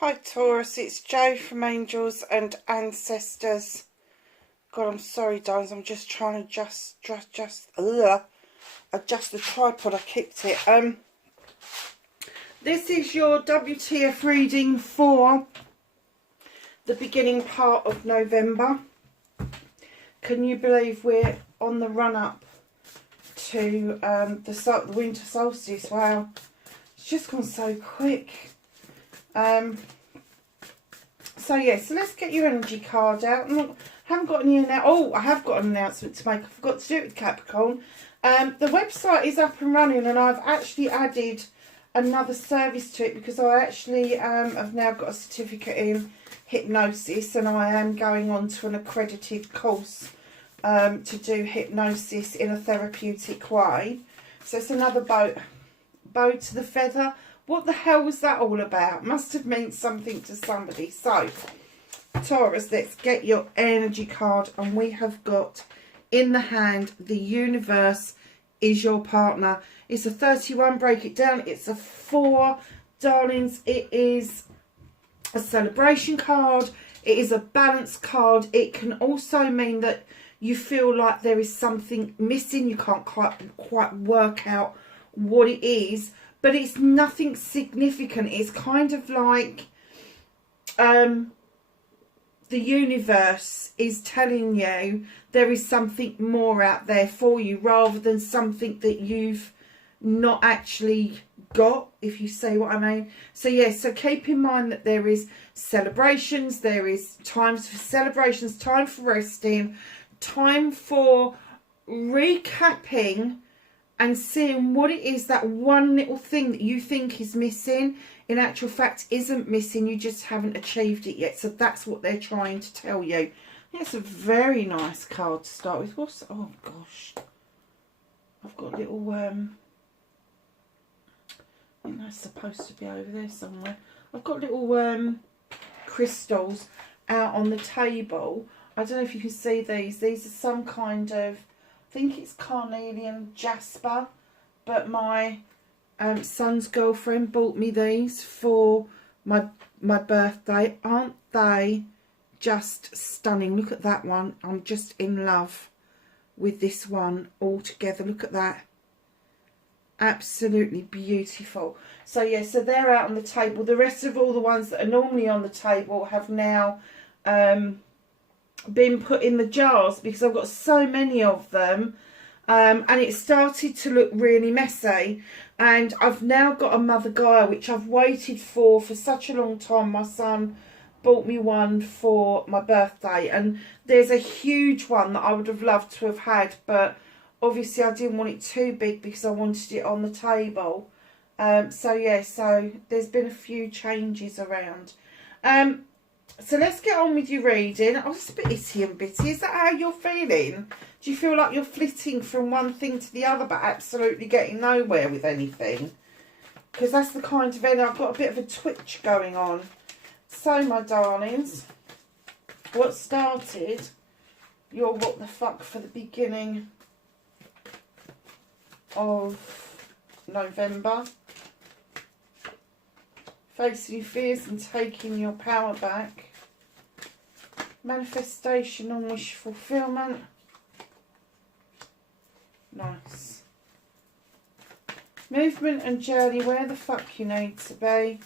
Hi Taurus, it's Jo from Angels and Ancestors. God, I'm sorry, darlings. I'm just trying to adjust the tripod. I kicked it. This is your WTF reading for the beginning part of November. Can you believe we're on the run up to the winter solstice? Wow, it's just gone so quick. So let's get your energy card out. I haven't got any I have got an announcement to make. I forgot to do it with Capricorn. The website is up and running, and I've actually added another service to it because I actually have now got a certificate in hypnosis, and I am going on to an accredited course to do hypnosis in a therapeutic way. So it's another bow to the feather. What the hell was that all about? Must have meant something to somebody. So, Taurus, let's get your energy card. And we have got in the hand, the universe is your partner. It's a 31, break it down. It's a 4, darlings. It is a celebration card. It is a balance card. It can also mean that you feel like there is something missing. You can't quite work out what it is. But it's nothing significant. It's kind of like the universe is telling you there is something more out there for you, rather than something that you've not actually got, if you see what I mean. So so keep in mind that there is celebrations, there is times for celebrations, time for resting, time for recapping and seeing what it is, that one little thing that you think is missing, in actual fact isn't missing. You just haven't achieved it yet. So that's what they're trying to tell you. It's a very nice card to start with. Oh gosh, I've got a little I think that's supposed to be over there somewhere. I've got little crystals out on the table. I don't know if you can see these. These are some kind of, I think it's carnelian jasper, but my son's girlfriend bought me these for my birthday. Aren't they just stunning? Look at that one. I'm just in love with this one altogether. Look at that. Absolutely beautiful. So so they're out on the table. The rest of all the ones that are normally on the table have now been put in the jars because I've got so many of them, and it started to look really messy. And I've now got a Mother Gaia, which I've waited for such a long time. My son bought me one for my birthday, and there's a huge one that I would have loved to have had, but obviously I didn't want it too big because I wanted it on the table. So there's been a few changes around. So let's get on with your reading. I was a bit itty and bitty. Is that how you're feeling? Do you feel like you're flitting from one thing to the other but absolutely getting nowhere with anything? Because that's the kind of energy. I've got a bit of a twitch going on. So, my darlings, what started your what the fuck for the beginning of November? Facing your fears and taking your power back. Manifestation and wish fulfillment. Nice. Movement and journey, where the fuck you need to be.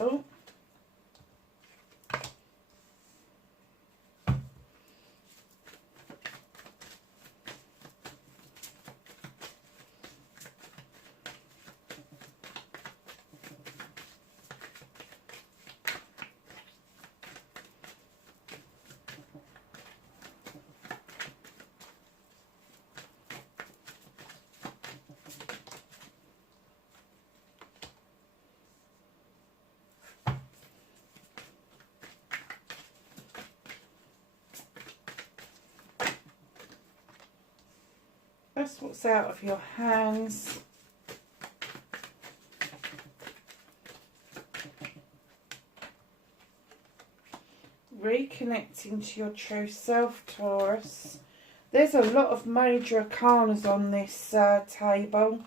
Oh. That's what's out of your hands. Reconnecting to your true self, Taurus. There's a lot of major arcanas on this table.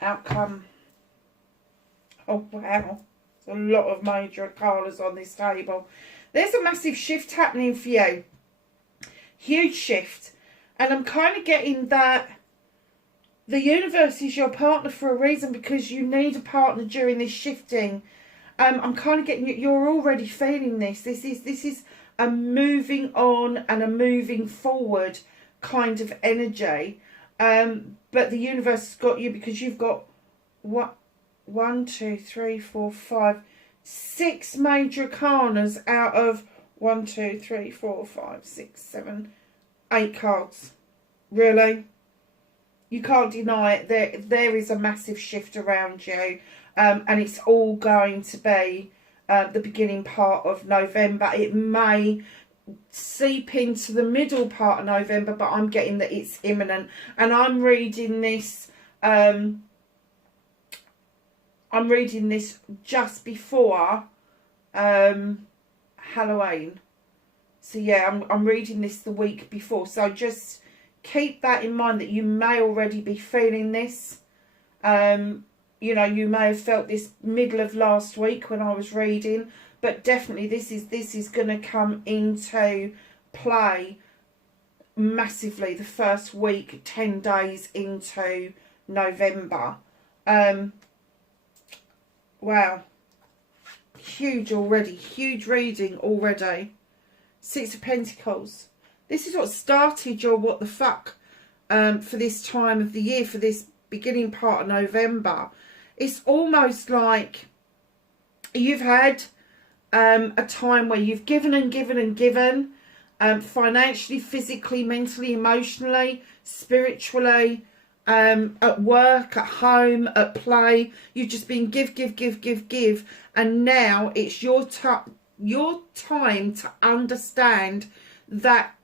outcome. Oh, wow. There's a lot of major arcanas on this table. There's a massive shift happening for you. Huge shift. And I'm kind of getting that the universe is your partner for a reason, because you need a partner during this shifting. I'm kind of getting you're already feeling this. This is a moving on and a moving forward kind of energy. But the universe has got you, because you've got what, 1, 2, 3, 4, 5, 6 major arcanas out of 1, 2, 3, 4, 5, 6, 7, 8 cards. Really? You can't deny it. There is a massive shift around you. And it's all going to be the beginning part of November. It may seep into the middle part of November, but I'm getting that it's imminent. And I'm reading this just before Halloween. So yeah, I'm reading this the week before. So just keep that in mind, that you may already be feeling this. You know, you may have felt this middle of last week when I was reading, but definitely this is going to come into play massively the first week, 10 days into November. Wow. Huge already. Huge reading already. 6 of Pentacles. This is what started your what the fuck for this time of the year, for this beginning part of November. It's almost like you've had a time where you've given and given and given, financially, physically, mentally, emotionally, spiritually, at work, at home, at play. You've just been give, and now it's your time to understand that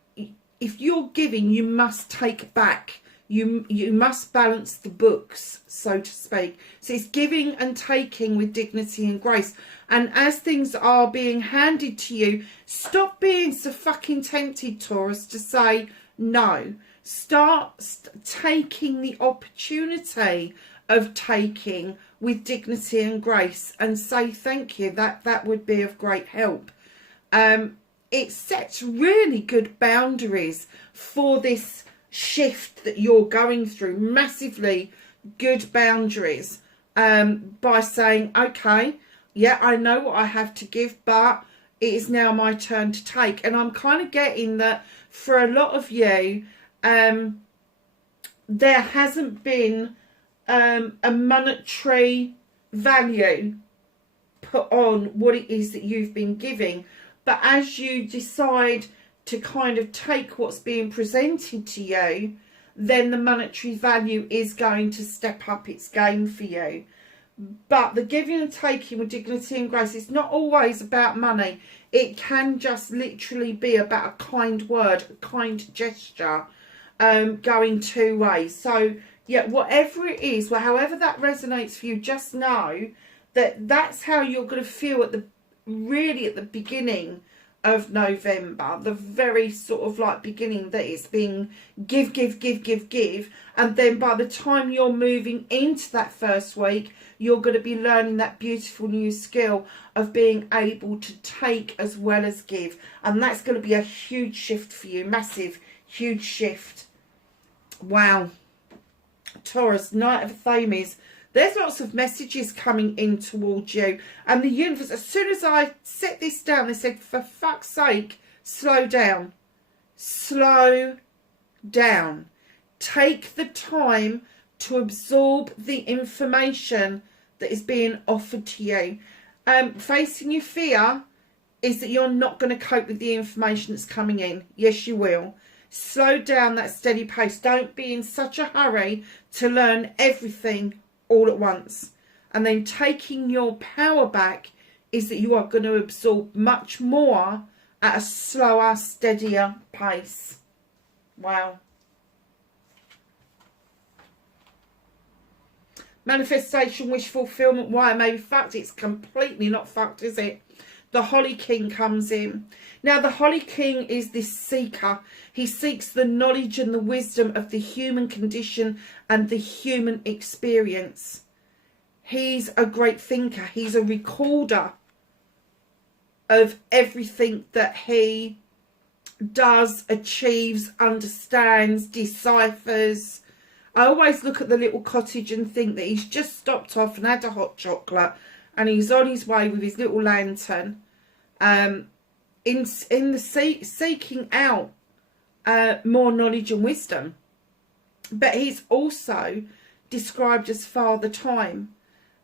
if you're giving, you must take back. You must balance the books, so to speak. So it's giving and taking with dignity and grace. And as things are being handed to you, stop being so fucking tempted, Taurus, to say no. Start taking the opportunity of taking with dignity and grace, and say thank you. That would be of great help. It sets really good boundaries for this shift that you're going through. Massively good boundaries, by saying, okay, yeah, I know what I have to give, but it is now my turn to take. And I'm kind of getting that for a lot of you, there hasn't been a monetary value put on what it is that you've been giving. But as you decide to kind of take what's being presented to you, then the monetary value is going to step up its game for you. But the giving and taking with dignity and grace, it's not always about money. It can just literally be about a kind word, a kind gesture, going two ways. So yeah, whatever it is, well, however that resonates for you, just know that that's how you're going to feel at the beginning of November, the very sort of like beginning, that it's being give, and then by the time you're moving into that first week, you're going to be learning that beautiful new skill of being able to take as well as give, and that's going to be a huge shift for you. Massive, huge shift. Wow. Taurus, Knight of Thames. There's lots of messages coming in towards you. And the universe, as soon as I set this down, they said, for fuck's sake, slow down. Slow down. Take the time to absorb the information that is being offered to you. Facing your fear is that you're not going to cope with the information that's coming in. Yes, you will. Slow down that steady pace. Don't be in such a hurry to learn everything all at once. And then taking your power back is that you are going to absorb much more at a slower, steadier pace. Wow. Manifestation, wish fulfillment. Why it may be fucked. It's completely not fucked, is it? the Holly King comes in. Now, the Holly King is this seeker. He seeks the knowledge and the wisdom of the human condition and the human experience. He's a great thinker. He's a recorder of everything that he does, achieves, understands, deciphers. I always look at the little cottage and think that he's just stopped off and had a hot chocolate and he's on his way with his little lantern in the seeking out more knowledge and wisdom. But he's also described as Father Time.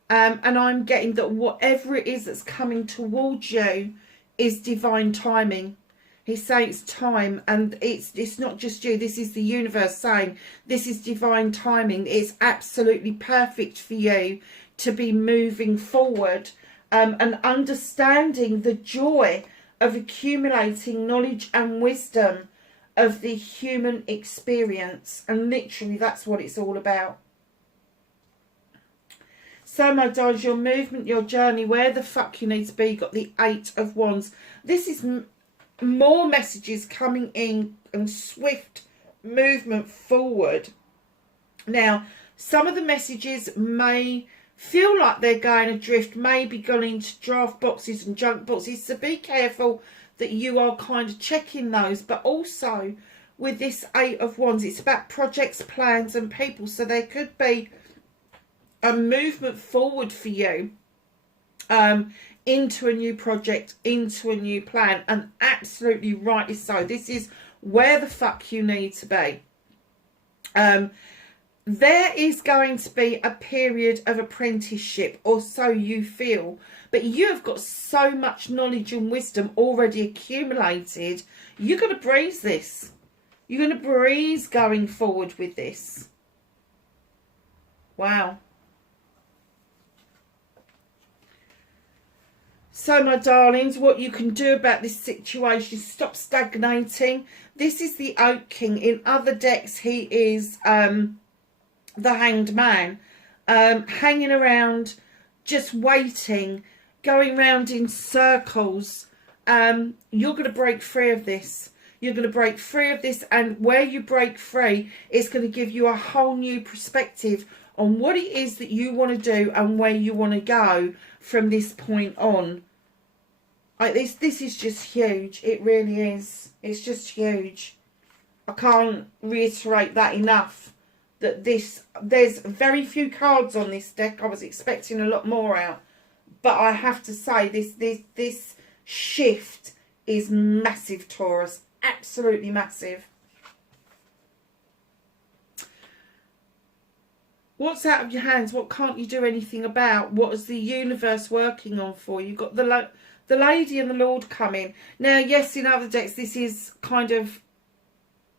And I'm getting that whatever it is that's coming towards you is divine timing. He's saying it's time, and it's not just you. This is the universe saying this is divine timing. It's absolutely perfect for you to be moving forward and understanding the joy of accumulating knowledge and wisdom of the human experience. And literally that's what it's all about. So, my darlings, your movement, your journey, where the fuck you need to be, got the 8 of Wands. This is more messages coming in and swift movement forward. Now, some of the messages may feel like they're going adrift, maybe going into draft boxes and junk boxes. So be careful that you are kind of checking those. But also, with this 8 of Wands, it's about projects, plans and people. So there could be a movement forward for you into a new project, into a new plan, and absolutely rightly so. This is where the fuck you need to be. There is going to be a period of apprenticeship, or so you feel, but you have got so much knowledge and wisdom already accumulated. You're going to breeze this. You're going to breeze going forward with this. Wow. So, my darlings, what you can do about this situation is stop stagnating. This is the Oak King. In other decks, he is the Hanged Man, hanging around, just waiting, going round in circles. You're going to break free of this. You're going to break free of this, and where you break free, it's going to give you a whole new perspective on what it is that you want to do and where you want to go from this point on. Like this is just huge. It really is. It's just huge. I can't reiterate that enough. That there's very few cards on this deck. I was expecting a lot more out, but I have to say this shift is massive, Taurus. Absolutely massive. What's out of your hands? What can't you do anything about? What is the universe working on for you? You've got the Lady and the Lord coming. Now, yes, in other decks, this is kind of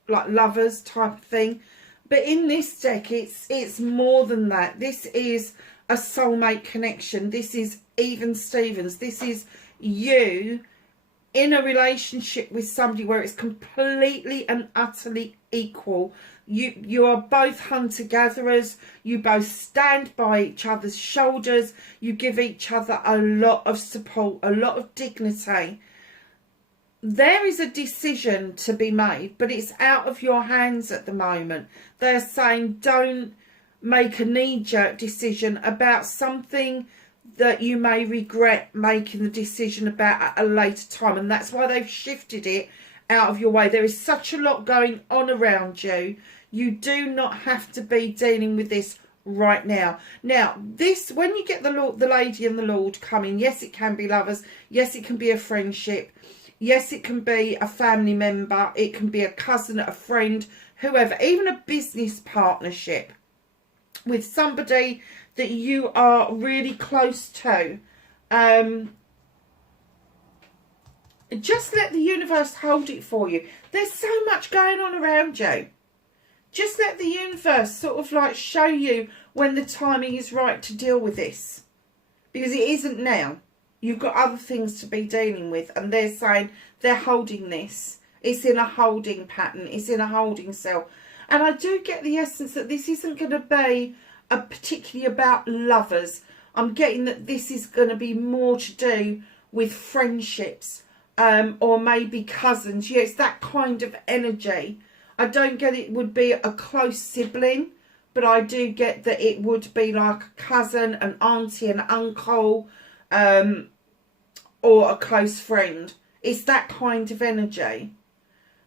like lovers type of thing. But in this deck, it's more than that. This is a soulmate connection. This is even Stevens. This is you in a relationship with somebody where it's completely and utterly equal. You are both hunter-gatherers. You both stand by each other's shoulders. You give each other a lot of support, a lot of dignity. There is a decision to be made, but it's out of your hands at the moment. They're saying don't make a knee-jerk decision about something that you may regret making the decision about at a later time. And that's why they've shifted it out of your way. There is such a lot going on around you. You do not have to be dealing with this right now. Now, this, when you get the Lady and the Lord coming, yes, it can be lovers. Yes, it can be a friendship. Yes, it can be a family member. It can be a cousin, a friend, whoever. Even a business partnership with somebody that you are really close to. Just let the universe hold it for you. There's so much going on around you. Just let the universe sort of like show you when the timing is right to deal with this. Because it isn't now. You've got other things to be dealing with. And they're saying they're holding this. It's in a holding pattern. It's in a holding cell. And I do get the essence that this isn't going to be particularly about lovers. I'm getting that this is going to be more to do with friendships, or maybe cousins. Yeah, it's that kind of energy. I don't get it would be a close sibling, but I do get that it would be like a cousin, an auntie, an uncle, or a close friend. It's that kind of energy.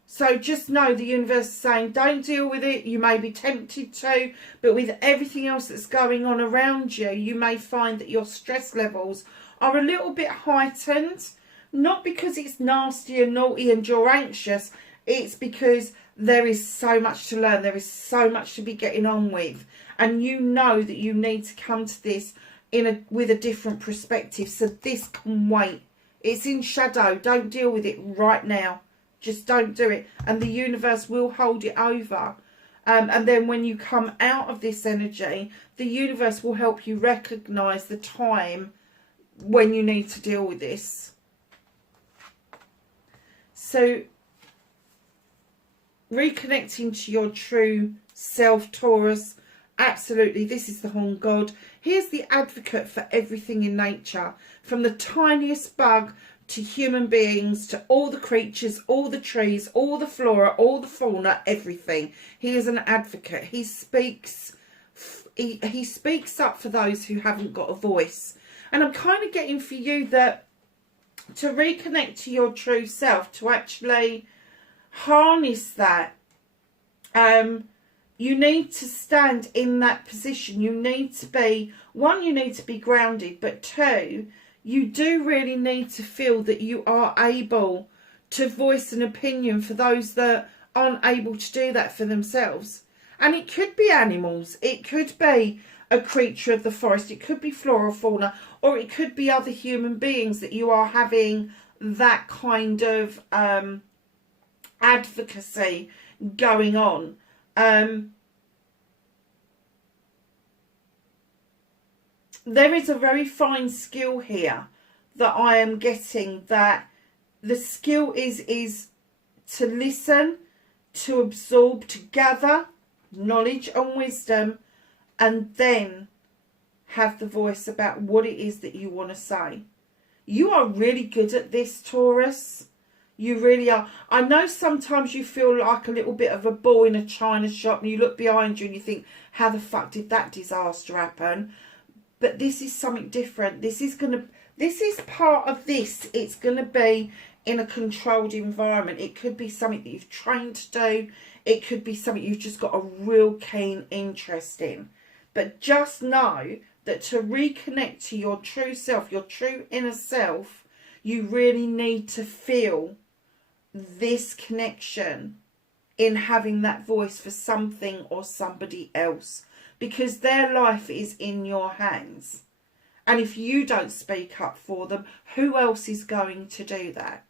So just know the universe is saying don't deal with it. You may be tempted to, but with everything else that's going on around you, you may find that your stress levels are a little bit heightened. Not because it's nasty and naughty and you're anxious. It's because there is so much to learn. There is so much to be getting on with. And you know that you need to come to this with a different perspective. So this can wait. It's in shadow. Don't deal with it right now. Just don't do it. And the universe will hold it over. And then when you come out of this energy, the universe will help you recognise the time when you need to deal with this. So, reconnecting to your true self, Taurus. Absolutely, this is the Horn God. Here's the advocate for everything in nature. From the tiniest bug to human beings, to all the creatures, all the trees, all the flora, all the fauna, everything. He is an advocate. He speaks up for those who haven't got a voice. And I'm kind of getting for you that to reconnect to your true self, to actually harness that, you need to stand in that position. You need to be, one, you need to be grounded, but two, you do really need to feel that you are able to voice an opinion for those that aren't able to do that for themselves. And it could be animals, it could be a creature of the forest, it could be flora, fauna, or it could be other human beings that you are having that kind of advocacy going on. There is a very fine skill here that I am getting, that the skill is to listen, to absorb, to gather knowledge and wisdom, and then have the voice about what it is that you want to say. You are really good at this, Taurus. You really are. I know sometimes you feel like a little bit of a bull in a china shop and you look behind you and you think, how the fuck did that disaster happen? But this is something different. This is part of this. It's going to be in a controlled environment. It could be something that you've trained to do. It could be something you've just got a real keen interest in. But just know that to reconnect to your true self, your true inner self, you really need to feel this connection in having that voice for something or somebody else, because their life is in your hands. And if you don't speak up for them, who else is going to do that?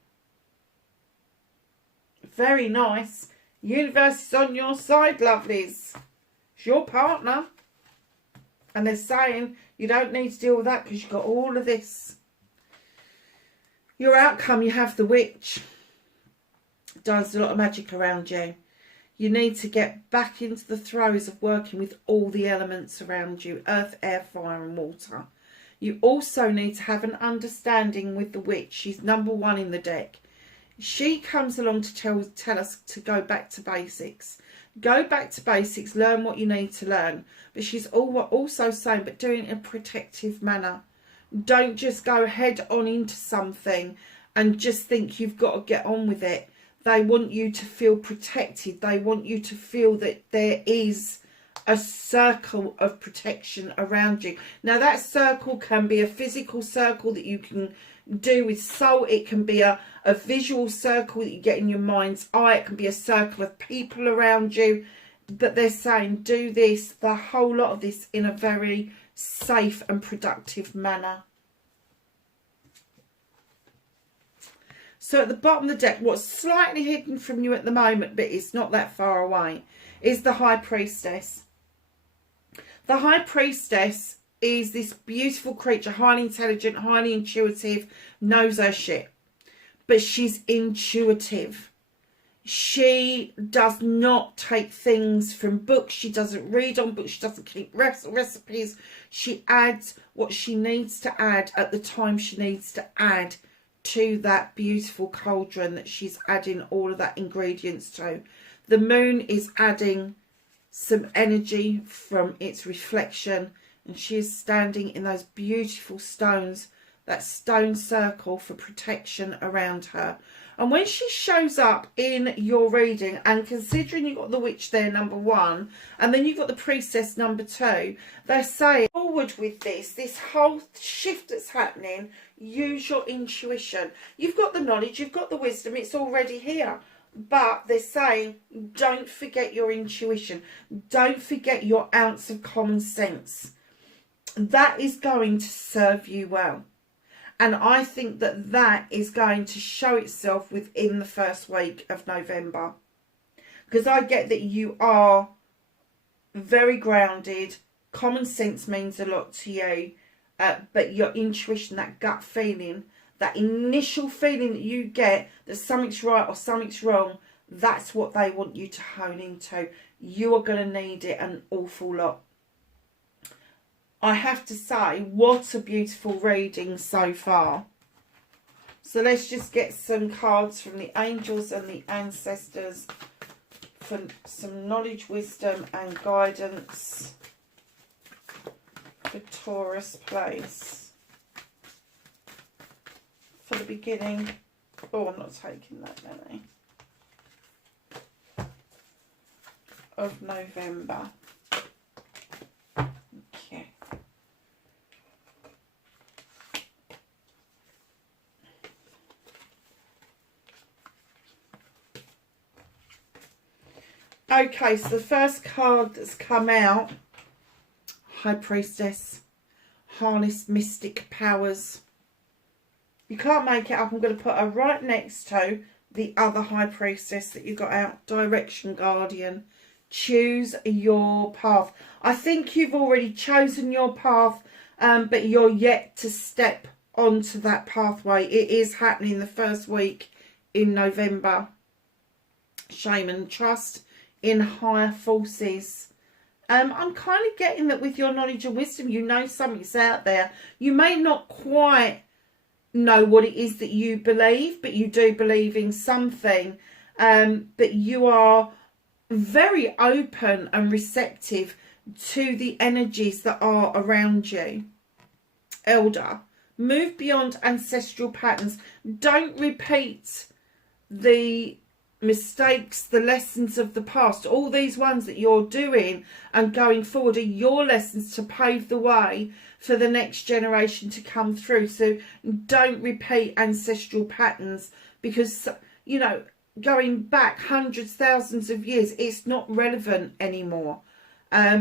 Very nice. Universe is on your side, lovelies. It's your partner. And they're saying you don't need to deal with that because you've got all of this. Your outcome, you have the witch. Does a lot of magic around you. You need to get back into the throes of working with all the elements around you. Earth, air, fire and water. You also need to have an understanding with the witch. She's number one in the deck. She comes along to tell us to go back to basics. Go back to basics, learn what you need to learn. But she's also saying, but do it in a protective manner. Don't just go head on into something and just think you've got to get on with it. They want you to feel protected. They want you to feel that there is a circle of protection around you. Now that circle can be a physical circle that you can do with soul. It can be a visual circle that you get in your mind's eye. It can be a circle of people around you. But they're saying do this, the whole lot of this, in a very safe and productive manner. So at the bottom of the deck, what's slightly hidden from you at the moment, but it's not that far away, is the High Priestess. The High Priestess is this beautiful creature, highly intelligent, highly intuitive, knows her shit. But she's intuitive. She does not take things from books. She doesn't read on books. She doesn't keep recipes. She adds what she needs to add at the time she needs to add to that beautiful cauldron that she's adding all of that ingredients to. The moon is adding some energy from its reflection, and she is standing in those beautiful stones, that stone circle for protection around her. And when she shows up in your reading, and considering you've got the witch there, number 1, and then you've got the priestess, number 2, they're saying forward with this whole shift that's happening, use your intuition. You've got the knowledge, you've got the wisdom, it's already here. But they're saying, don't forget your intuition. Don't forget your ounce of common sense. That is going to serve you well. And I think that that is going to show itself within the first week of November. Because I get that you are very grounded. Common sense means a lot to you. But your intuition, that gut feeling, that initial feeling that you get that something's right or something's wrong, that's what they want you to hone into. You are going to need it an awful lot. I have to say, what a beautiful reading so far. So let's just get some cards from the angels and the ancestors for some knowledge, wisdom and guidance for Taurus, please. For the beginning. Oh, I'm not taking that many. Of November. Okay. Okay, so the first card that's come out, High Priestess, harness mystic powers. You can't make it up. I'm going to put her right next to the other High Priestess that you got out, Direction Guardian. Choose your path. I think you've already chosen your path, but you're yet to step onto that pathway. It is happening the first week in November. Shaman, trust in higher forces. I'm kind of getting that with your knowledge and wisdom, you know something's out there. You may not quite know what it is that you believe, but you do believe in something. But you are very open and receptive to the energies that are around you. Elder, move beyond ancestral patterns. Don't repeat the mistakes, the lessons of the past. All these ones that you're doing and going forward are your lessons to pave the way for the next generation to come through. So don't repeat ancestral patterns, because, you know, going back hundreds, thousands of years, it's not relevant anymore,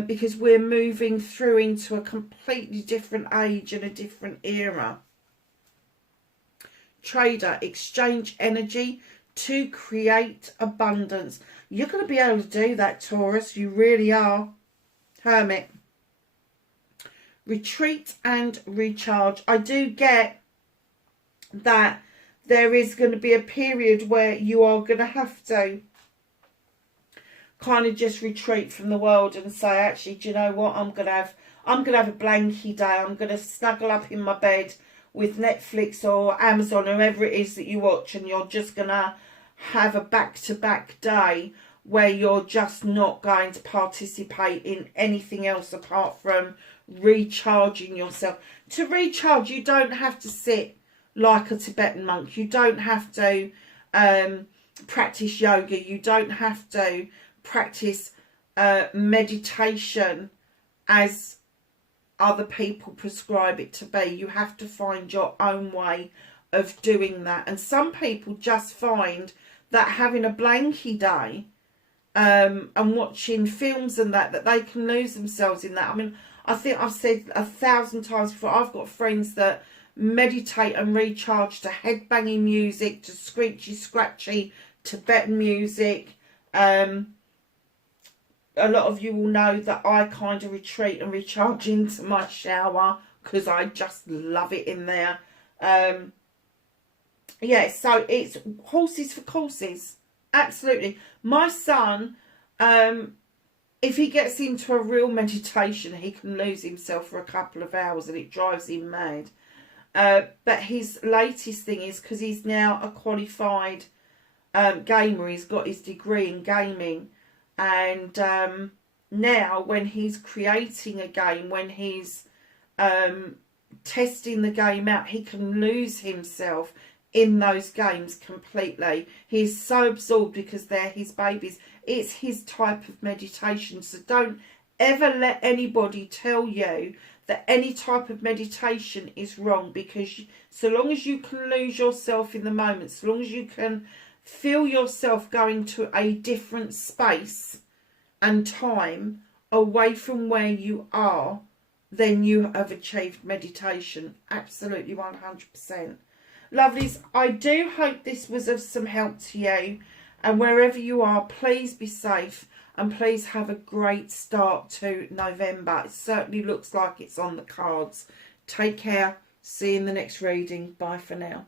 because we're moving through into a completely different age and a different era. Trader, exchange energy to create abundance. You're going to be able to do that, Taurus. You really are. Hermit, retreat and recharge. I do get that there is going to be a period where you are going to have to kind of just retreat from the world and say, actually, do you know what? I'm going to have a blankie day. I'm going to snuggle up in my bed with Netflix or Amazon, or whoever it is that you watch, and you're just going to have a back-to-back day where you're just not going to participate in anything else apart from recharging yourself. To recharge, you don't have to sit like a Tibetan monk. You don't have to practice yoga. You don't have to practice meditation as other people prescribe it to be. You have to find your own way of doing that. And some people just find that having a blankie day and watching films and that they can lose themselves in that. I mean, I think I've said 1,000 times before, I've got friends that meditate and recharge to headbanging music, to screechy, scratchy Tibetan music. A lot of you will know that I kind of retreat and recharge into my shower because I just love it in there. Yeah, so it's horses for courses. Absolutely. My son, if he gets into a real meditation, he can lose himself for a couple of hours and it drives him mad. But his latest thing is, because he's now a qualified gamer, he's got his degree in gaming, and now when he's creating a game, when he's testing the game out, he can lose himself in those games completely. He's so absorbed because they're his babies. It's his type of meditation. So don't ever let anybody tell you that any type of meditation is wrong, because so long as you can lose yourself in the moment, so long as you can feel yourself going to a different space and time away from where you are, then you have achieved meditation. Absolutely 100%. Lovelies, I do hope this was of some help to you, and wherever you are, please be safe and please have a great start to November. It certainly looks like it's on the cards. Take care. See you in the next reading. Bye for now.